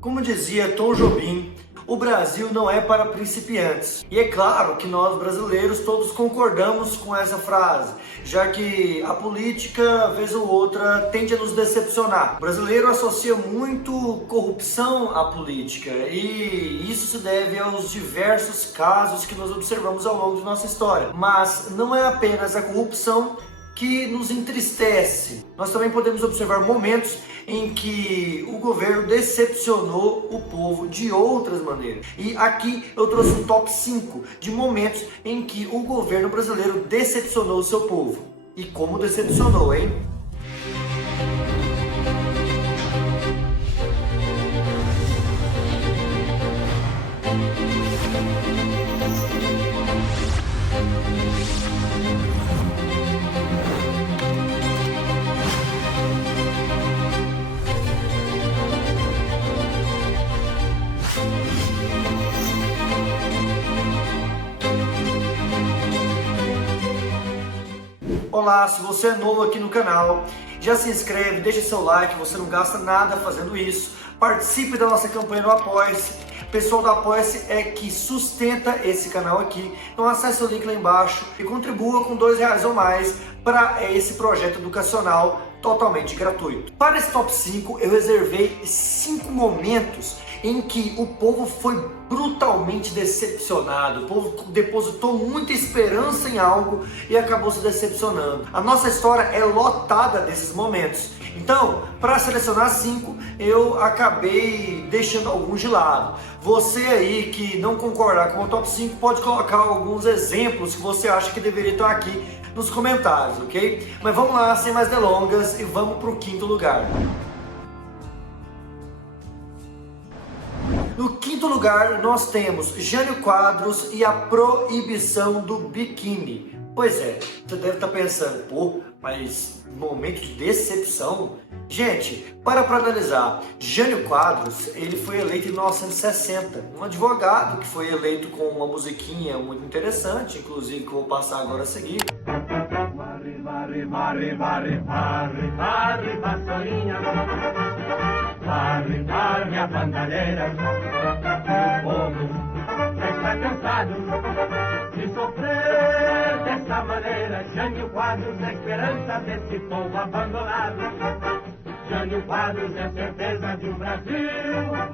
Como dizia Tom Jobim, o Brasil não é para principiantes. E é claro que nós brasileiros todos concordamos com essa frase, já que a política, vez ou outra, tende a nos decepcionar. O brasileiro associa muito corrupção à política e isso se deve aos diversos casos que nós observamos ao longo de nossa história. Mas não é apenas a corrupção que nos entristece. Nós também podemos observar momentos em que o governo decepcionou o povo de outras maneiras. E aqui eu trouxe um top 5 de momentos em que o governo brasileiro decepcionou o seu povo. E como decepcionou, hein? Olá, se você é novo aqui no canal, já se inscreve, deixa seu like, você não gasta nada fazendo isso. Participe da nossa campanha no Apoia-se. O pessoal do Apoia-se é que sustenta esse canal aqui. Então acesse o link lá embaixo e contribua com R$2 ou mais para esse projeto educacional totalmente gratuito. Para esse top 5, eu reservei 5 momentos em que o povo foi brutalmente decepcionado. O povo depositou muita esperança em algo e acabou se decepcionando. A nossa história é lotada desses momentos. Então, para selecionar 5, eu acabei deixando alguns de lado. Você aí que não concordar com o top 5 pode colocar alguns exemplos que você acha que deveria estar aqui nos comentários, ok? Mas vamos lá, sem mais delongas, e vamos para o 5º lugar. No 5º lugar, nós temos Jânio Quadros e a proibição do biquíni. Pois é, você deve estar pensando, pô, mas momento de decepção? Gente, para analisar, Jânio Quadros, ele foi eleito em 1960, um advogado que foi eleito com uma musiquinha muito interessante, inclusive que eu vou passar agora a seguir. Varre, varre, varre, varre, varre, varre, vassourinha. Varre, varre a bandalheira. O povo já está cansado de sofrer dessa maneira. Jânio Quadros é a esperança desse povo abandonado. Jânio Quadros é certeza de um Brasil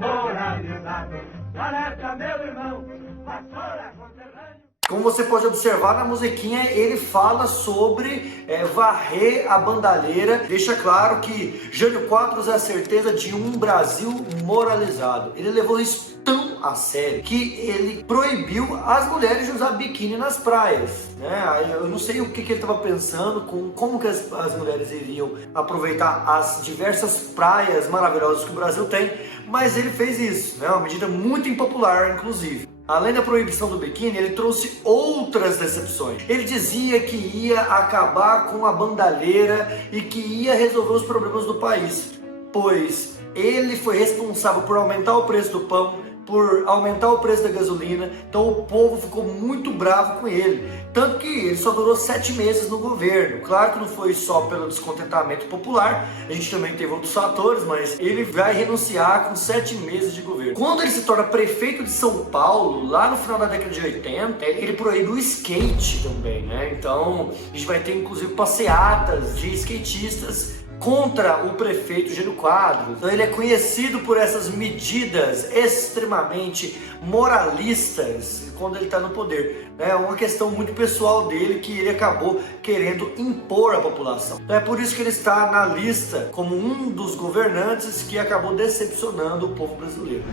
moralizado. Alerta, meu irmão, vassoura conterrâneo. Como você pode observar na musiquinha, ele fala sobre varrer a bandalheira. Deixa claro que Jânio Quadros é a certeza de um Brasil moralizado. Ele levou isso tão a sério que ele proibiu as mulheres de usar biquíni nas praias, né? Eu não sei o que ele estava pensando, como que as mulheres iriam aproveitar as diversas praias maravilhosas que o Brasil tem, mas ele fez isso, né? Uma medida muito impopular, inclusive. Além da proibição do biquíni, ele trouxe outras decepções. Ele dizia que ia acabar com a bandalheira e que ia resolver os problemas do país, pois ele foi responsável por aumentar o preço do pão, por aumentar o preço da gasolina. Então o povo ficou muito bravo com ele, tanto que ele só durou 7 meses no governo. Claro que não foi só pelo descontentamento popular, a gente também teve outros fatores, mas ele vai renunciar com 7 meses de governo. Quando ele se torna prefeito de São Paulo, lá no final da década de 80, ele proíbe o skate também, né? Então a gente vai ter inclusive passeatas de skatistas contra o prefeito Jânio Quadros. Então ele é conhecido por essas medidas extremamente moralistas quando ele está no poder. É uma questão muito pessoal dele que ele acabou querendo impor à população. Então é por isso que ele está na lista como um dos governantes que acabou decepcionando o povo brasileiro.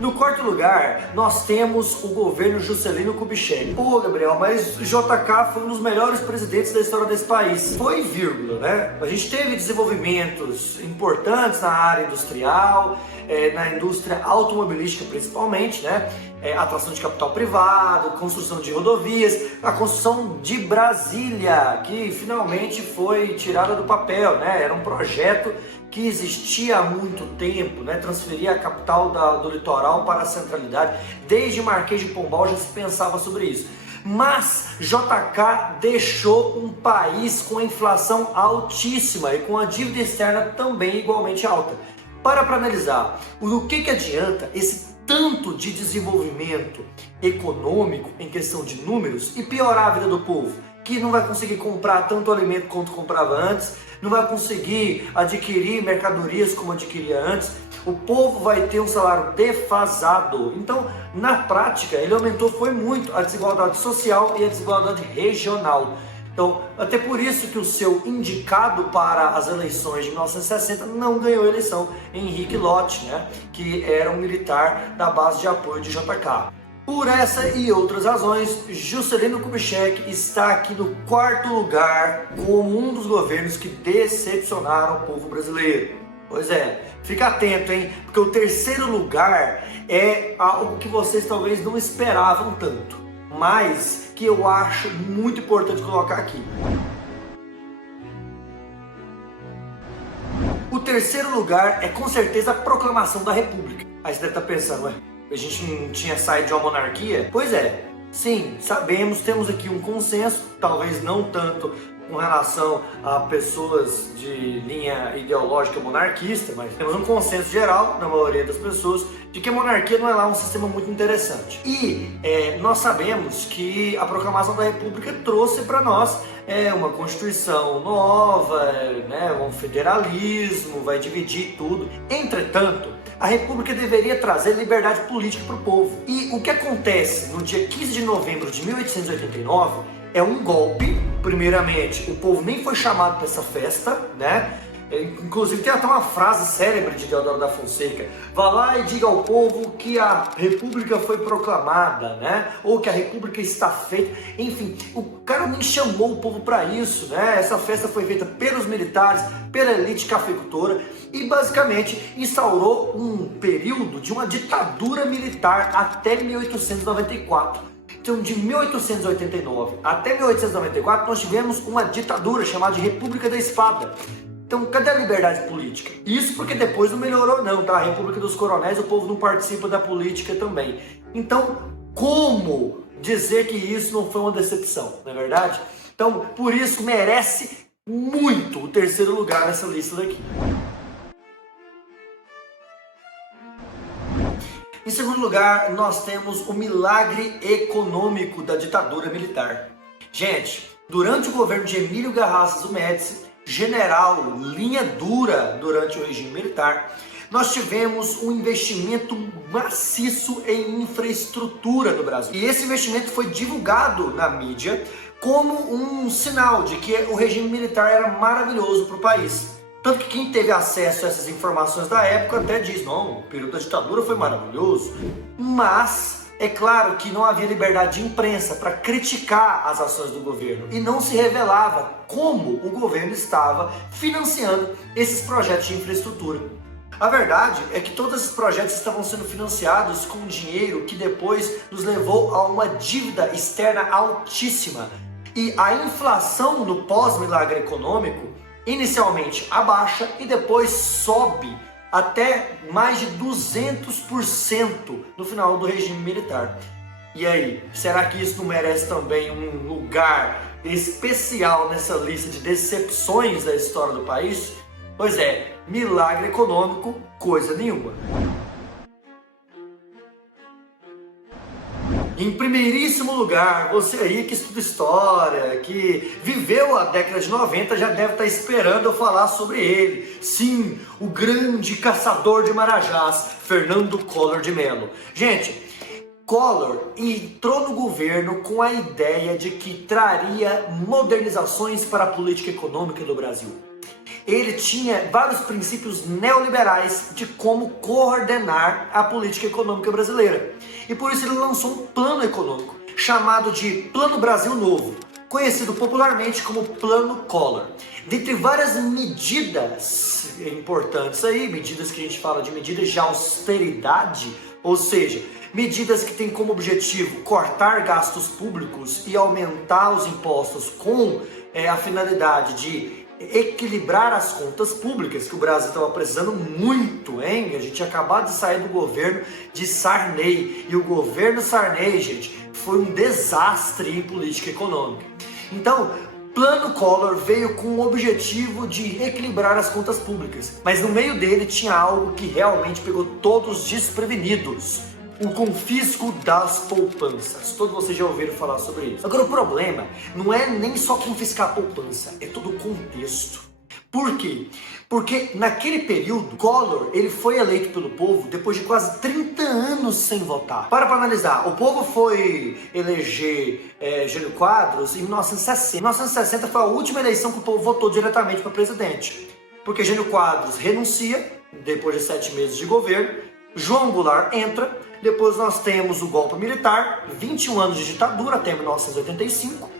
No 4º lugar, nós temos o governo Juscelino Kubitschek. Pô, Gabriel, mas JK foi um dos melhores presidentes da história desse país. Foi, vírgula, né? A gente teve desenvolvimentos importantes na área industrial, na indústria automobilística principalmente, né? Atração de capital privado, construção de rodovias, a construção de Brasília, que finalmente foi tirada do papel, né? Era um projeto que existia há muito tempo, né? Transferir a capital do litoral para a centralidade. Desde Marquês de Pombal já se pensava sobre isso. Mas JK deixou um país com a inflação altíssima e com a dívida externa também igualmente alta. Para analisar, o que adianta esse tanto de desenvolvimento econômico em questão de números e piorar a vida do povo, que não vai conseguir comprar tanto alimento quanto comprava antes, não vai conseguir adquirir mercadorias como adquiria antes, o povo vai ter um salário defasado. Então, na prática, ele aumentou foi muito a desigualdade social e a desigualdade regional. Então, até por isso que o seu indicado para as eleições de 1960 não ganhou a eleição, Henrique Lott, né, que era um militar da base de apoio de JK. Por essa e outras razões, Juscelino Kubitschek está aqui no 4º lugar como um dos governos que decepcionaram o povo brasileiro. Pois é, fica atento, hein? Porque o 3º lugar é algo que vocês talvez não esperavam tanto, mas que eu acho muito importante colocar aqui. O 3º lugar é com certeza a proclamação da República. Aí você deve estar pensando, ué, a gente não tinha saído de uma monarquia? Pois é, sim, sabemos, temos aqui um consenso, talvez não tanto com relação a pessoas de linha ideológica monarquista, mas temos um consenso geral, na maioria das pessoas, de que a monarquia não é lá um sistema muito interessante. E nós sabemos que a proclamação da República trouxe para nós uma Constituição nova, né, um federalismo, vai dividir tudo. Entretanto, a República deveria trazer liberdade política para o povo. E o que acontece no dia 15 de novembro de 1889 é um golpe. Primeiramente, o povo nem foi chamado para essa festa, né? Inclusive tem até uma frase célebre de Deodoro da Fonseca: vá lá e diga ao povo que a República foi proclamada, né? Ou que a República está feita. Enfim, o cara nem chamou o povo para isso, né? Essa festa foi feita pelos militares, pela elite cafeicultora e basicamente instaurou um período de uma ditadura militar até 1894. Então, de 1889 até 1894, nós tivemos uma ditadura chamada de República da Espada. Então, cadê a liberdade política? Isso porque depois não melhorou não, tá? A República dos Coronéis, o povo não participa da política também. Então, como dizer que isso não foi uma decepção, não é verdade? Então, por isso merece muito o 3º lugar nessa lista daqui. Em 2º lugar, nós temos o milagre econômico da ditadura militar. Gente, durante o governo de Emílio Garrastazu Médici, general, linha dura durante o regime militar, nós tivemos um investimento maciço em infraestrutura no Brasil. E esse investimento foi divulgado na mídia como um sinal de que o regime militar era maravilhoso para o país. Tanto que quem teve acesso a essas informações da época até diz, não, o período da ditadura foi maravilhoso. Mas é claro que não havia liberdade de imprensa para criticar as ações do governo e não se revelava como o governo estava financiando esses projetos de infraestrutura. A verdade é que todos esses projetos estavam sendo financiados com dinheiro que depois nos levou a uma dívida externa altíssima. E a inflação no pós-milagre econômico inicialmente abaixa e depois sobe até mais de 200% no final do regime militar. E aí, será que isso não merece também um lugar especial nessa lista de decepções da história do país? Pois é, milagre econômico, coisa nenhuma. Em primeiríssimo lugar, você aí que estuda história, que viveu a década de 90, já deve estar esperando eu falar sobre ele. Sim, o grande caçador de marajás, Fernando Collor de Mello. Gente, Collor entrou no governo com a ideia de que traria modernizações para a política econômica do Brasil. Ele tinha vários princípios neoliberais de como coordenar a política econômica brasileira. E por isso ele lançou um plano econômico, chamado de Plano Brasil Novo, conhecido popularmente como Plano Collor. Dentre várias medidas importantes aí, medidas que a gente fala de medidas de austeridade, ou seja, medidas que têm como objetivo cortar gastos públicos e aumentar os impostos com a finalidade de equilibrar as contas públicas, que o Brasil estava precisando muito, hein? A gente tinha acabado de sair do governo de Sarney, e o governo Sarney, gente, foi um desastre em política econômica. Então, Plano Collor veio com o objetivo de equilibrar as contas públicas, mas no meio dele tinha algo que realmente pegou todos desprevenidos: o confisco das poupanças. Todos vocês já ouviram falar sobre isso. Agora, o problema não é nem só confiscar a poupança, é todo o contexto. Por quê? Porque naquele período, Collor ele foi eleito pelo povo depois de quase 30 anos sem votar. Para analisar, o povo foi eleger Jânio Quadros em 1960. Em 1960 foi a última eleição que o povo votou diretamente para presidente. Porque Jânio Quadros renuncia, depois de 7 meses de governo, João Goulart entra, depois nós temos o golpe militar, 21 anos de ditadura até 1985.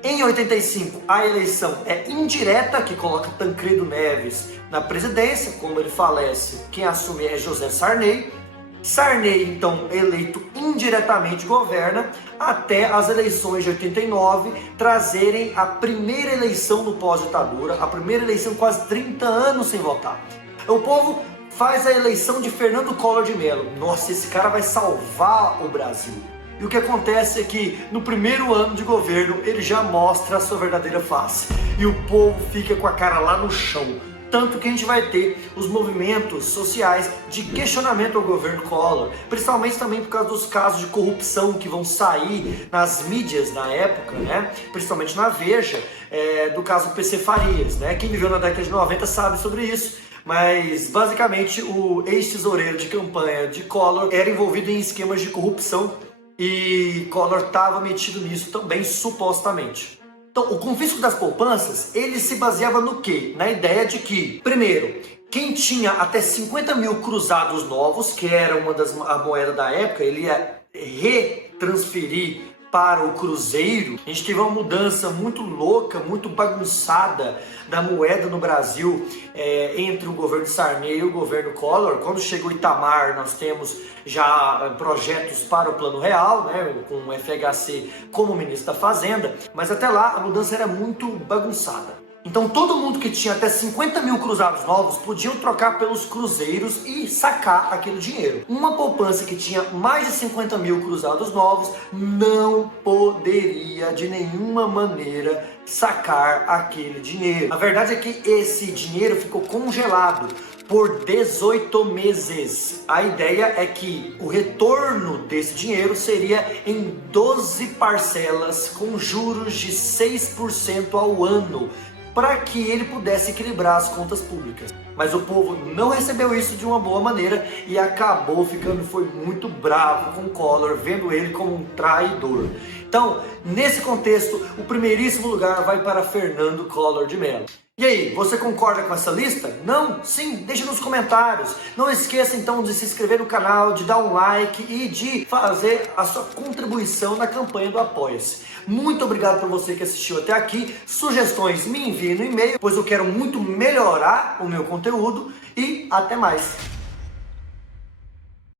Em 85, a eleição é indireta, que coloca Tancredo Neves na presidência. Como ele falece, quem assume é José Sarney. Sarney, então, eleito indiretamente, governa até as eleições de 89 trazerem a primeira eleição no pós-ditadura, a primeira eleição quase 30 anos sem votar. O povo faz a eleição de Fernando Collor de Mello. Nossa, esse cara vai salvar o Brasil. E o que acontece é que no primeiro ano de governo ele já mostra a sua verdadeira face. E o povo fica com a cara lá no chão. Tanto que a gente vai ter os movimentos sociais de questionamento ao governo Collor, principalmente também por causa dos casos de corrupção que vão sair nas mídias na época, né? Principalmente na Veja, do caso PC Farias, né? Quem viveu na década de 90 sabe sobre isso. Mas basicamente o ex-tesoureiro de campanha de Collor era envolvido em esquemas de corrupção e Collor estava metido nisso também, supostamente. Então, o confisco das poupanças, ele se baseava no quê? Na ideia de que, primeiro, quem tinha até 50 mil cruzados novos, que era a moeda da época, ele ia retransferir para o cruzeiro. A gente teve uma mudança muito louca, muito bagunçada da moeda no Brasil entre o governo Sarney e o governo Collor. Quando chega o Itamar, nós temos já projetos para o Plano Real, né, com o FHC como ministro da Fazenda, mas até lá a mudança era muito bagunçada. Então todo mundo que tinha até 50 mil cruzados novos podiam trocar pelos cruzeiros e sacar aquele dinheiro. Uma poupança que tinha mais de 50 mil cruzados novos não poderia de nenhuma maneira sacar aquele dinheiro. A verdade é que esse dinheiro ficou congelado por 18 meses. A ideia é que o retorno desse dinheiro seria em 12 parcelas com juros de 6% ao ano, para que ele pudesse equilibrar as contas públicas. Mas o povo não recebeu isso de uma boa maneira e acabou foi muito bravo com Collor, vendo ele como um traidor. Então, nesse contexto, o primeiríssimo lugar vai para Fernando Collor de Mello. E aí, você concorda com essa lista? Não? Sim? Deixa nos comentários. Não esqueça então de se inscrever no canal, de dar um like e de fazer a sua contribuição na campanha do Apoia-se. Muito obrigado por você que assistiu até aqui. Sugestões me envie no e-mail, pois eu quero muito melhorar o meu conteúdo e até mais.